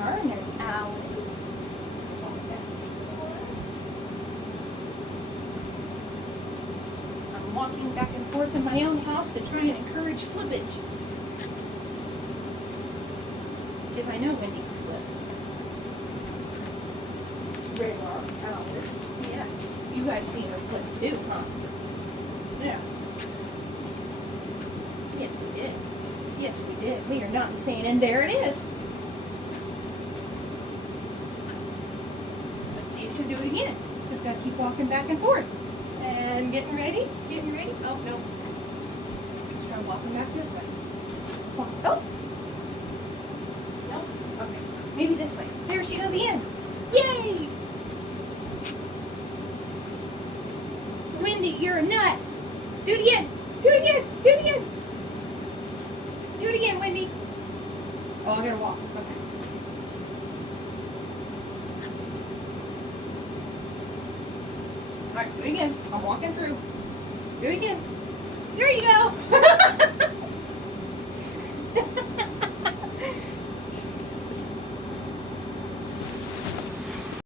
are, and there's Alan. I'm walking back and forth in my own house to try and encourage flippage. Because I know Wendy can flip. Radar, Alan. Yeah. You guys seen her flip too, huh? Yeah. Yes, we did. Yes, we did. We are not insane. And there it is. Let's see if she'll do it again. Just gotta keep walking back and forth. And getting ready. Getting ready. Oh, no. Let's try walking back this way. Oh! No? Okay. Maybe this way. There she goes again. Yay! Wendy, you're a nut. Do it again. Do it again. Do it again. Do it again, Wendy. Oh, I gotta walk. Okay. Alright, do it again. I'm walking through. Do it again. There you go.